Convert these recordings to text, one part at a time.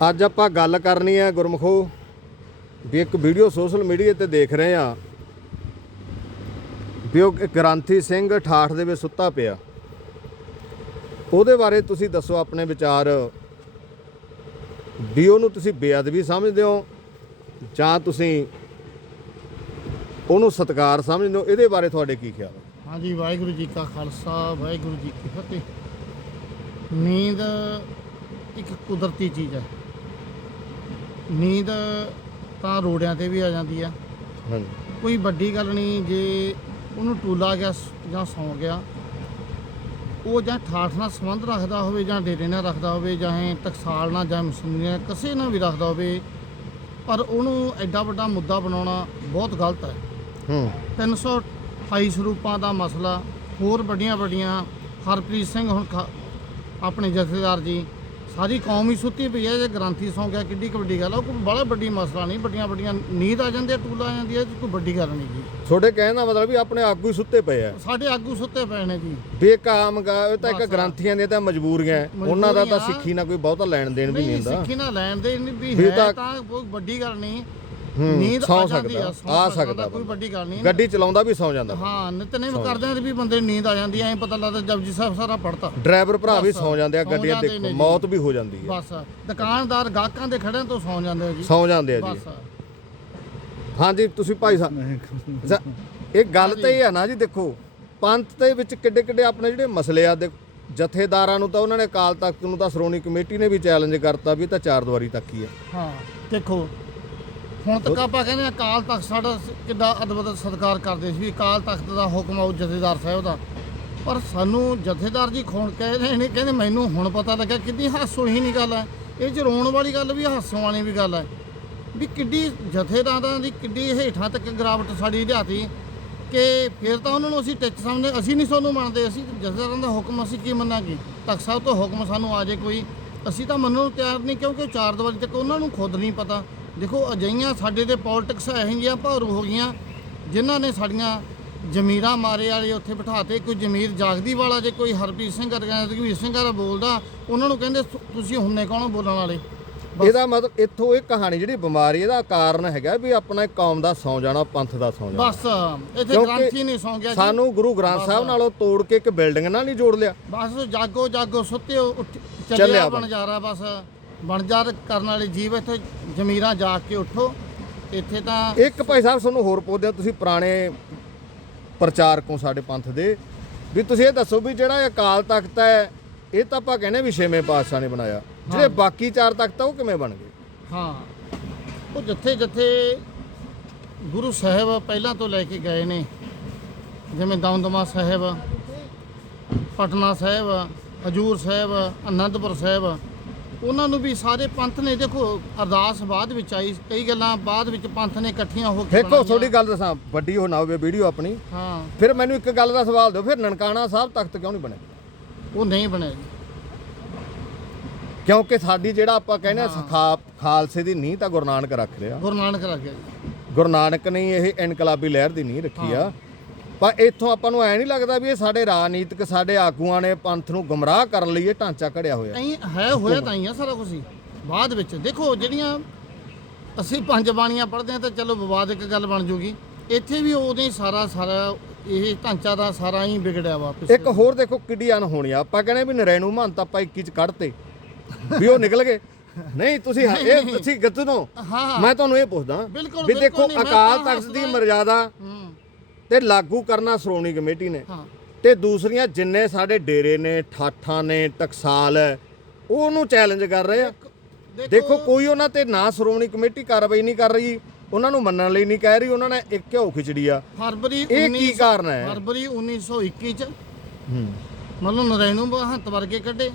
ਅੱਜ ਆਪਾਂ ਗੱਲ ਕਰਨੀ ਹੈ ਗੁਰਮਖੋ ਵੀ ਇੱਕ ਵੀਡੀਓ ਸੋਸ਼ਲ ਮੀਡੀਆ ਤੇ ਦੇਖ ਰਹੇ ਆ ਵੀ ਉਹ ਇੱਕ ਗ੍ਰਾਂਥੀ ਸਿੰਘ ਠਾਠ ਦੇ ਵਿੱਚ ਸੁੱਤਾ ਪਿਆ। ਉਹਦੇ ਬਾਰੇ ਤੁਸੀਂ ਦੱਸੋ ਆਪਣੇ ਵਿਚਾਰ ਵੀ ਉਹਨੂੰ ਤੁਸੀਂ ਬੇਅਦਬੀ ਸਮਝਦੇ ਹੋ ਜਾਂ ਤੁਸੀਂ ਉਹਨੂੰ ਸਤਕਾਰ ਸਮਝਦੇ ਹੋ? ਇਹਦੇ ਬਾਰੇ ਤੁਹਾਡੇ ਕੀ ਖਿਆਲ ਹਾਂਜੀ, ਵਾਹਿਗੁਰੂ ਜੀ ਕਾ ਖਾਲਸਾ, ਵਾਹਿਗੁਰੂ ਜੀ ਕੀ ਫਤਿਹ। ਨੀਂਦ ਇੱਕ ਕੁਦਰਤੀ ਚੀਜ਼ ਹੈ। ਨੀਂਦ ਤਾਂ ਰੋੜਿਆਂ ਤੇ ਵੀ ਆ ਜਾਂਦੀ ਹੈ ਹਾਂਜੀ। ਕੋਈ ਵੱਡੀ ਗੱਲ ਨਹੀਂ ਜੇ ਉਹਨੂੰ ਟੂਲਾ ਗਿਆ ਜਾਂ ਸੌਂ ਗਿਆ ਉਹ ਜਾਂ ਠਾਠ ਨਾਲ ਸੰਬੰਧ ਰੱਖਦਾ ਹੋਵੇ ਜਾਂ ਡੇਰੇ ਨਾਲ ਰੱਖਦਾ ਹੋਵੇ ਜਾਂ ਟਕਸਾਲ ਨਾਲ ਜਾਂ ਮਸ਼ੀਨਰੀ ਨਾਲ ਕਿਸੇ ਨਾਲ ਵੀ ਰੱਖਦਾ ਹੋਵੇ ਪਰ ਉਹਨੂੰ ਐਡਾ ਵੱਡਾ ਮੁੱਦਾ ਬਣਾਉਣਾ ਬਹੁਤ ਗਲਤ ਹੈ। ਹੂੰ। 328 ਸਰੂਪਾਂ ਦਾ ਮਸਲਾ ਹੋਰ ਵੱਡੀਆਂ ਵੱਡੀਆਂ ਹਰਪ੍ਰੀਤ ਸਿੰਘ ਹੁਣ ਆਪਣੇ ਜਥੇਦਾਰ ਜੀ ਸਾਰੀ ਕੌਮ ਹੀ ਸੁੱਤੀ ਪਈ ਹੈ ਜੇ ਗ੍ਰਾਂਥੀ ਸੌਂ ਗਿਆ ਕਿੱਡੀ ਕੁ ਵੱਡੀ ਗੱਲ ਆ ਉਹ ਕੋਈ ਬੜਾ ਵੱਡੀ ਮਸਲਾ ਨਹੀਂ ਵੱਡੀਆਂ ਵੱਡੀਆਂ ਨੀਂਦ ਆ ਜਾਂਦੀ ਹੈ ਟੂਲ ਆ ਜਾਂਦੀ ਹੈ ਕੋਈ ਵੱਡੀ ਗੱਲ ਨਹੀਂ ਜੀ ਤੁਹਾਡੇ ਕਹਿਣ ਦਾ ਮਤਲਬ ਵੀ ਆਪਣੇ ਆਗੂ ਹੀ ਸੁੱਤੇ ਪਏ ਆ ਸਾਡੇ ਆਗੂ ਸੁੱਤੇ ਪਏ ਨੇ ਜੀ ਬੇਕਾਮ ਗਾ ਇਹ ਤਾਂ ਇੱਕ ਬਸ। ਗ੍ਰੰਥੀਆਂ ਦੀਆਂ ਤਾਂ ਮਜਬੂਰੀਆਂ ਹੈ। ਉਹਨਾਂ ਦਾ ਤਾਂ ਮਜਬੂਰੀਆਂ। ਸਿੱਖੀ ਨਾਲ ਕੋਈ ਬਹੁਤਾ ਲੈਣ ਦੇਣ ਵੀ ਨਹੀਂ ਨਹੀਂ ਹੁੰਦਾ ਸਿੱਖੀ ਨਾਲ ਲੈਣ ਦੇ ਨਹੀਂ ਵੀ ਹੈ ਤਾਂ- ਤਾਂ ਕੋਈ ਵੱਡੀ ਗੱਲ ਨਹੀਂ ਹੂੰ, ਨੀਂਦ ਸੌਂ ਆ ਜਾਂਦੀ ਸਕਦਾ, ਆ ਸੌਂ ਆ ਸਕਦਾ, ਕੋਈ ਬੰਦਾ। ਵੱਡੀ ਗੱਲ ਨਹੀਂ। ਗੱਡੀ ਚਲਾਉਂਦਾ ਵੀ ਸੌਂ ਜਾਂਦਾ। ਹਾਂ ਨਿਤਨੇਮ ਕਰਦੇ ਆ ਤੇ ਵੀ ਬੰਦੇ ਨੂੰ ਨੀਂਦ ਆ ਜਾਂਦੀ ਐ ਪਤਾ ਲੱਗਦਾ ਜਪਜੀ ਸਾਹਿਬ ਸਾਰਾ ਪੜਤਾ ਡਰਾਈਵਰ ਭਰਾ ਵੀ ਸੌਂ ਜਾਂਦੇ ਆ ਸੌਂ ਗੱਡੀਆਂ ਜਾਂਦੇ ਦੇਖੋ ਨੇ ਜੀ। ਮੌਤ ਵੀ ਹੋ ਜਾਂਦੀ ਹੈ ਬਸ ਦੁਕਾਨਦਾਰ ਗਾਹਕਾਂ ਦੇ ਖੜਿਆਂ ਤੋਂ ਸੌਂ ਜਾਂਦੇ ਆ ਜੀ। ਸੌਂ ਜਾਂਦੇ ਆ ਜੀ। ਬਸ। ਹਾਂਜੀ ਤੁਸੀਂ ਭਾਈ ਸਾਹਿਬ ਅੱਛਾ, ਇਹ ਗੱਲ ਤਾਂ ਇਹ ਆ ਨਾ ਜੀ ਦੇਖੋ ਪੰਥ ਦੇ ਵਿੱਚ ਕਿੱਡੇ ਕਿੱਡੇ ਆਪਣੇ ਜਿਹੜੇ ਮਸਲੇ ਆ ਦੇ ਜਥੇਦਾਰਾਂ ਨੂੰ ਤਾਂ ਉਹਨਾਂ ਨੇ ਅਕਾਲ ਤਖਤ ਨੂੰ ਤਾਂ ਸ਼੍ਰੋਮਣੀ ਕਮੇਟੀ ਨੇ ਵੀ ਚੈਲੰਜ ਕਰਤਾ ਵੀ ਇਹ ਤਾਂ ਚਾਰ ਦੀਵਾਰੀ ਤੱਕ ਹੀ ਹੈ ਹਾਂ ਦੇਖੋ ਹੁਣ ਤੱਕ ਆਪਾਂ ਕਹਿੰਦੇ ਆ ਅਕਾਲ ਤਖਤ ਸਾਡਾ ਕਿੱਡਾ ਅਦਭੁਤ ਸਤਿਕਾਰ ਕਰਦੇ ਸੀ ਵੀ ਅਕਾਲ ਤਖਤ ਦਾ ਹੁਕਮ ਆਉ ਜਥੇਦਾਰ ਸਾਹਿਬ ਦਾ। ਪਰ ਸਾਨੂੰ ਜਥੇਦਾਰ ਜੀ ਖੋਣ ਕਹਿ ਰਹੇ ਨੇ ਕਹਿੰਦੇ ਮੈਨੂੰ ਹੁਣ ਪਤਾ ਲੱਗਾ ਕਿੰਨੀ ਹਾਸੋ ਹੀ ਨਹੀਂ ਗੱਲ ਹੈ ਇਹ ਚ ਰੋਣ ਵਾਲੀ ਗੱਲ ਵੀ ਹਾਸੋ ਵਾਲੀ ਵੀ ਗੱਲ ਹੈ ਵੀ ਕਿੱਡੀ ਜਥੇਦਾਰਾਂ ਦੀ ਕਿੱਡੀ ਹੇਠਾਂ ਤੱਕ ਗਰਾਵਟ ਸਾਡੀ ਲਿਆਤੀ ਕਿ ਫਿਰ ਤਾਂ ਉਹਨਾਂ ਨੂੰ ਅਸੀਂ ਟਿੱਚ ਸਮਝਦੇ, ਅਸੀਂ ਨਹੀਂ ਸਾਨੂੰ ਮੰਨਦੇ, ਅਸੀਂ ਜਥੇਦਾਰਾਂ ਦਾ ਹੁਕਮ ਅਸੀਂ ਕੀ ਮੰਨਾਂਗੇ? ਤਖਤ ਸਾਹਿਬ ਤੋਂ ਹੁਕਮ ਸਾਨੂੰ ਆ ਜੇ ਕੋਈ, ਅਸੀਂ ਤਾਂ ਮੰਨਣ ਨੂੰ ਤਿਆਰ ਨਹੀਂ ਕਿਉਂਕਿ ਚਾਰ ਦੀਵਾਰੀ ਤੱਕ ਉਹਨਾਂ ਨੂੰ ਖੁਦ ਨਹੀਂ ਪਤਾ। ਦੇਖੋ ਅਜਿਹੀਆਂ ਸਾਡੇ ਤੇ ਪੋਲਿਟਿਕਸ ਇਹੋ ਜਿਹੀਆਂ ਭਾਰੂ ਹੋ ਗਈਆਂ ਜਿਨ੍ਹਾਂ ਨੇ ਸਾਡੀਆਂ ਜ਼ਮੀਰਾਂ ਮਾਰੇ ਵਾਲੇ ਉੱਥੇ ਬਿਠਾਤੇ। ਕੋਈ ਜ਼ਮੀਰ ਜਾਗਦੀ ਵਾਲਾ ਜੇ ਕੋਈ ਹਰਪ੍ਰੀਤ ਸਿੰਘ ਵਰਗਾ ਰਘਵੀਰ ਸਿੰਘ ਵਰਗਾ ਬੋਲਦਾ ਉਹਨਾਂ ਨੂੰ ਕਹਿੰਦੇ ਤੁਸੀਂ ਹੁੰਨੇ ਕੌਣ ਬੋਲਣ ਵਾਲੇ। ਇਹਦਾ ਮਤਲਬ ਇੱਥੋਂ ਇਹ ਕਹਾਣੀ ਜਿਹੜੀ ਬਿਮਾਰੀ ਇਹਦਾ ਕਾਰਨ ਹੈਗਾ ਵੀ ਆਪਣਾ ਕੌਮ ਦਾ ਸੌਂ ਜਾਣਾ ਪੰਥ ਦਾ ਸੌਂ ਜਾਣਾ। ਬਸ ਇੱਥੇ ਗ੍ਰੰਥੀ ਨਹੀਂ ਸੌਂ ਗਿਆ ਜੀ। ਸਾਨੂੰ ਗੁਰੂ ਗ੍ਰੰਥ ਸਾਹਿਬ ਨਾਲੋਂ ਤੋੜ ਕੇ ਇੱਕ ਬਿਲਡਿੰਗ ਨਾਲ ਨਹੀਂ ਜੋੜ ਲਿਆ। ਬਸ ਜਾਗੋ ਜਾਗੋ ਸੁੱਤੇ ਚੱਲਿਆ ਬਣ। ਬਣਜਾਰਾ ਬਸ। ਬਣਜਾਰ ਕਰਨ ਵਾਲੇ ਜੀਵ ਇੱਥੇ ਜ਼ਮੀਰਾਂ ਜਾਗ ਕੇ ਉੱਠੋ। ਇੱਥੇ ਤਾਂ ਇੱਕ ਭਾਈ ਸਾਹਿਬ ਤੁਹਾਨੂੰ ਹੋਰ ਪੁੱਛਦੇ ਹਾਂ, ਤੁਸੀਂ ਪੁਰਾਣੇ ਪ੍ਰਚਾਰਕ ਹੋ ਸਾਡੇ ਪੰਥ ਦੇ। ਵੀ ਤੁਸੀਂ ਇਹ ਦੱਸੋ ਵੀ ਜਿਹੜਾ ਇਹ ਅਕਾਲ ਤਖਤ ਹੈ ਇਹ ਤਾਂ ਆਪਾਂ ਕਹਿੰਦੇ ਵੀ ਛੇਵੇਂ ਪਾਤਸ਼ਾਹ ਨੇ ਬਣਾਇਆ। ਜਿਹੜੇ ਬਾਕੀ ਚਾਰ ਤਖਤ ਆ ਉਹ ਕਿਵੇਂ ਬਣ ਗਏ? ਹਾਂ। ਉਹ ਜਿੱਥੇ ਜਿੱਥੇ ਗੁਰੂ ਸਾਹਿਬ ਪਹਿਲਾਂ ਤੋਂ ਲੈ ਕੇ ਗਏ ਨੇ ਜਿਵੇਂ ਦਮਦਮਾ ਸਾਹਿਬ ਪਟਨਾ ਸਾਹਿਬ ਹਜੂਰ ਸਾਹਿਬ ਆਨੰਦਪੁਰ ਸਾਹਿਬ ਉਹਨਾਂ ਨੂੰ ਵੀ ਸਾਰੇ ਪੰਥ ਨੇ ਦੇਖੋ ਅਰਦਾਸ ਬਾਅਦ ਵਿੱਚ ਆਈ ਕਈ ਗੱਲਾਂ ਬਾਅਦ ਵਿੱਚ ਪੰਥ ਨੇ ਇਕੱਠੀਆਂ ਹੋ ਕੇ ਦੇਖੋ। ਤੁਹਾਡੀ ਗੱਲ ਦੱਸਾਂ ਵੱਡੀ ਹੋ ਨਾ ਹੋਵੇ ਵੀਡੀਓ ਆਪਣੀ। ਹਾਂ। ਫਿਰ ਮੈਨੂੰ ਇੱਕ ਗੱਲ ਦਾ ਸਵਾਲ ਦਿਓ ਫਿਰ ਨਨਕਾਣਾ ਸਾਹਿਬ ਤਖਤ ਕਿਉਂ ਨਹੀਂ ਬਣੇ? ਉਹ ਨਹੀਂ ਬਣੇ। ਕਿਉਂਕਿ ਸਾਡੀ ਜਿਹੜਾ ਆਪਾਂ ਕਹਿੰਦੇ ਆ ਸਖਾ ਖਾਲਸੇ ਦੀ ਨੀਂਹ ਤਾਂ ਗੁਰੂ ਨਾਨਕ ਰੱਖ ਰਿਹਾ ਗੁਰੂ ਨਾਨਕ ਰੱਖਿਆ ਜੀ। ਗੁਰੂ ਨਾਨਕ ਨੇ ਇਹ ਇਨਕਲਾਬੀ ਲਹਿਰ ਦੀ ਨੀਂਹ ਰੱਖੀ ਆ। ਪਰ ਇੱਥੋਂ ਆਪਾਂ ਨੂੰ ਐ ਨਹੀਂ ਲੱਗਦਾ ਵੀ ਇਹ ਸਾਡੇ ਰਾਜਨੀਤਿਕ ਸਾਡੇ ਆਗੂਆਂ ਨੇ ਪੰਥ ਨੂੰ ਗੁੰਮਰਾਹ ਕਰਨ ਲਈ ਇਹ ਢਾਂਚਾ ਘੜਿਆ ਹੋਇਆ। ਐਂ ਹੈ ਹੋਇਆ ਤਾਂ ਹੀ ਆ ਸਾਰਾ ਕੁਝ ਹੀ। ਬਾਅਦ ਵਿੱਚ ਦੇਖੋ ਜਿਹੜੀਆਂ ਅਸੀਂ ਪੰਜ ਬਾਣੀਆਂ ਪੜ੍ਹਦੇ ਹਾਂ ਤਾਂ ਚਲੋ ਵਿਵਾਦਕ ਗੱਲ ਬਣ ਜੂਗੀ। ਇੱਥੇ ਵੀ ਉਦੋਂ ਹੀ ਸਾਰਾ ਸਾਰਾ ਇਹ ਢਾਂਚਾ ਦਾ ਸਾਰਾ ਹੀ ਵਿਗੜਿਆ ਵਾਪਸ। ਇੱਕ ਹੋਰ ਦੇਖੋ ਕਿੱਡੀ ਅਣਹੋਣੀ ਆ। ਆਪਾਂ ਕਹਿੰਦੇ ਵੀ ਨਰੈਣੂ ਮਹੰਤ ਆਪਾਂ 21 ਚ ਕੱਢਤੇ ਵੀ ਉਹ ਨਿਕਲ ਗਏ। ਨਹੀਂ ਤੁਸੀਂ ਇਹ ਤੁਸੀਂ ਗੱਤਨੋ। ਹਾਂ ਮੈਂ ਤੁਹਾਨੂੰ ਇਹ ਪੁੱਛਦਾ ਵੀ ਦੇਖੋ ਨਹੀਂ, ਅਕਾਲ ਤਖਤ ਦੀ ਮਰਜ਼ਾਦਾ ਤੇ ਲਾਗੂ ਕਰਨਾ ਸ਼੍ਰੋਮਣੀ ਕਮੇਟੀ ਨੇ। ਹਾਂ। ਤੇ ਦੂਸਰੀਆਂ ਜਿੰਨੇ ਸਾਡੇ ਡੇਰੇ ਨੇ ਠਾਠਾਂ ਨੇ ਟਕਸਾਲ ਹੈ ਉਹ ਉਹਨੂੰ ਚੈਲੰਜ ਕਰ ਰਹੇ ਆ। ਦੇਖੋ ਕੋਈ ਉਹਨਾਂ ਤੇ ਨਾ ਸ਼੍ਰੋਮਣੀ ਕਮੇਟੀ ਕਾਰਵਾਈ ਨਹੀਂ ਕਰ ਰਹੀ। ਉਹਨਾਂ ਨੂੰ ਮੰਨਣ ਲਈ ਨਹੀਂ ਕਹਿ ਰਹੀ ਉਹਨਾਂ ਨੇ ਇੱਕ ਘਿਓ ਖਿਚੜੀ ਆ। ਫਰਵਰੀ ਇਹ ਕੀ 19 ਕਾਰਨ ਹੈ? ਫਰਵਰੀ 1921 ਚ ਹੂੰ। ਮਤਲਬ ਨਰੈਣੂ ਮਹੰਤ ਵਰਗੇ ਕੱਢੇ।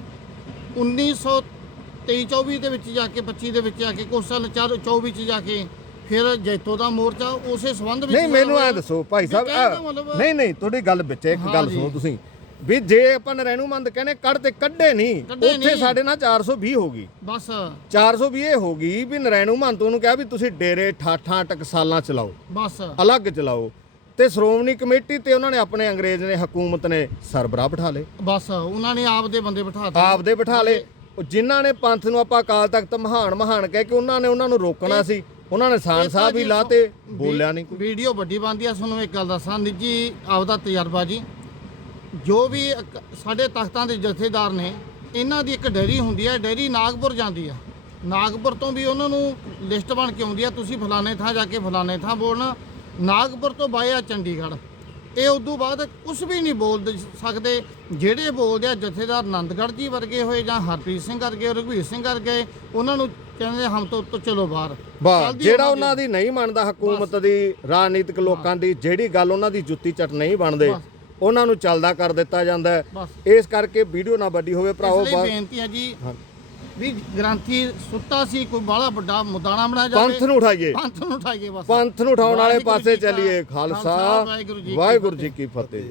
1923 24 ਦੇ ਵਿੱਚ ਜਾ ਕੇ 25 ਦੇ ਵਿੱਚ ਜਾ ਕੇ ਕੁਛ ਸਾਲ 24 ਚ ਜਾ ਕੇ ਫਿਰ ਜੈਤੋ ਦਾ ਮੋਰਚਾ ਉਸੇ ਸੰਬੰਧ ਵਿੱਚ ਨਹੀਂ ਮੈਨੂੰ ਐ। ਦੱਸੋ ਭਾਈ ਸਾਹਿਬ ਦਾ ਨਹੀਂ ਨਹੀਂ ਤੁਹਾਡੀ ਗੱਲ ਵਿੱਚ ਇੱਕ ਗੱਲ। ਸੁਣੋ ਤੁਸੀਂ। ਵੀ ਜੇ ਆਪਾਂ ਨਰੈਣੂ ਮੰਦ ਕਹਿੰਦੇ ਕੱਢ ਤੇ ਕੱਢੇ ਨਹੀਂ ਉੱਥੇ। ਸਾਡੇ ਨਾਲ 420 ਹੋ ਗਈ। ਬਸ। 420 ਇਹ ਹੋ ਗਈ ਵੀ ਨਰੈਣੂ ਮੰਤ ਨੂੰ ਕਿਹਾ ਵੀ ਤੁਸੀਂ ਡੇਰੇ ਠਾਠਾਂ ਟਕਸਾਲਾਂ ਚਲਾਓ। ਬਸ। ਅਲੱਗ ਚਲਾਓ। ਤੇ ਸ਼੍ਰੋਮਣੀ ਕਮੇਟੀ ਤੇ ਉਹਨਾਂ ਨੇ ਆਪਣੇ ਅੰਗਰੇਜ਼ ਨੇ ਹਕੂਮਤ ਨੇ ਸਰਬਰਾਹ ਬਿਠਾ ਲਏ। ਬਸ ਉਹਨਾਂ ਨੇ ਆਪ ਦੇ ਬੰਦੇ ਬਿਠਾਤੇ ਆਪਦੇ ਬਿਠਾ ਲਏ। ਜਿਨ੍ਹਾਂ ਨੇ ਪੰਥ ਨੂੰ ਆਪਾਂ ਅਕਾਲ ਤਖਤ ਮਹਾਨ ਮਹਾਨ ਕਹਿ ਕੇ ਉਹਨਾਂ ਨੇ ਉਹਨਾਂ ਨੂੰ ਰੋਕਣਾ ਸੀ। ਉਹਨਾਂ ਨੇ ਸਾਨ ਸਾਹਿਬ ਵੀ ਲਾਤੇ ਬੋਲਿਆ ਨਹੀਂ ਕੋਈ। ਵੀਡੀਓ ਵੱਡੀ ਬਣਦੀ ਆ ਤੁਹਾਨੂੰ ਇੱਕ ਗੱਲ ਦੱਸਾਂ ਨਿੱਜੀ ਆਪਦਾ ਤਜਰਬਾ ਜੀ। ਜੋ ਵੀ ਸਾਡੇ ਤਖਤਾਂ ਦੇ ਜਥੇਦਾਰ ਨੇ ਇਹਨਾਂ ਦੀ ਇੱਕ ਡੈਰੀ ਹੁੰਦੀ ਹੈ ਡੈਰੀ ਨਾਗਪੁਰ ਜਾਂਦੀ ਆ। ਨਾਗਪੁਰ ਤੋਂ ਵੀ ਉਹਨਾਂ ਨੂੰ ਲਿਸਟ ਬਣ ਕੇ ਆਉਂਦੀ ਆ ਤੁਸੀਂ ਫਲਾਣੇ ਥਾਂ ਜਾ ਕੇ ਫਲਾਣੇ ਥਾਂ ਬੋਲਣਾ। ਨਾਗਪੁਰ ਤੋਂ ਬਾਇਆ ਚੰਡੀਗੜ੍ਹ। ਇਹ ਉਦੋਂ ਬਾਅਦ ਕੁਝ ਵੀ ਨਹੀਂ ਬੋਲ ਸਕਦੇ। ਜਿਹੜੇ ਬੋਲਦੇ ਆ ਜਥੇਦਾਰ ਆਨੰਦਗੜ੍ਹ ਜੀ ਵਰਗੇ ਹੋਏ ਜਾਂ ਹਰਪ੍ਰੀਤ ਸਿੰਘ ਵਰਗੇ ਰਘਵੀਰ ਸਿੰਘ ਵਰਗੇ ਉਹਨਾਂ ਨੂੰ ਕਹਿੰਦੇ ਹਮ ਤੋਂ ਤੋਂ ਚਲੋ ਬਾਹਰ। ਬਾ ਚੱਲਦੀ ਜਿਹੜਾ ਉਹਨਾਂ ਦੀ ਨਹੀਂ ਮੰਨਦਾ ਹਕੂਮਤ ਦੀ ਰਾਜਨੀਤਿਕ ਲੋਕਾਂ ਦੀ ਜਿਹੜੀ ਗੱਲ ਉਹਨਾਂ ਦੀ ਜੁੱਤੀ ਚੱਟ ਨਹੀਂ ਬਣਦੇ ਬਸ। ਉਹਨਾਂ ਨੂੰ ਚੱਲਦਾ ਕਰ ਦਿੱਤਾ ਜਾਂਦਾ ਹੈ। ਬਸ। ਇਸ ਕਰਕੇ ਵੀਡੀਓ ਨਾ ਵੱਡੀ ਹੋਵੇ ਭਰਾਓ ਇਸ ਲਈ ਬਸ। ਬੇਨਤੀ ਹੈ ਜੀ ਹਾਂ। ਵੀ ਗ੍ਰੰਥੀ ਸੁੱਤਾ ਸੀ ਕੋਈ ਬਾਹਲਾ ਵੱਡਾ ਮੁੱਦਾ ਨਾ ਬਣਾਇਆ ਜਾਵੇ। ਪੰਥ ਨੂੰ ਉਠਾਈਏ। ਪੰਥ ਨੂੰ ਉਠਾਈਏ ਬਸ। ਪੰਥ ਨੂੰ ਉਠਾਉਣ ਵਾਲੇ ਵਾਹਿਗੁਰੂ ਪਾਸੇ ਜੀ ਕਾ ਚੱਲੀਏ। ਖਾਲਸਾ, ਖਾਲਸਾ। ਵਾਹਿਗੁਰੂ ਜੀ ਕੀ ਵਾਹਿਗੁਰੂ ਜੀ ਕੀ ਫਤਿਹ।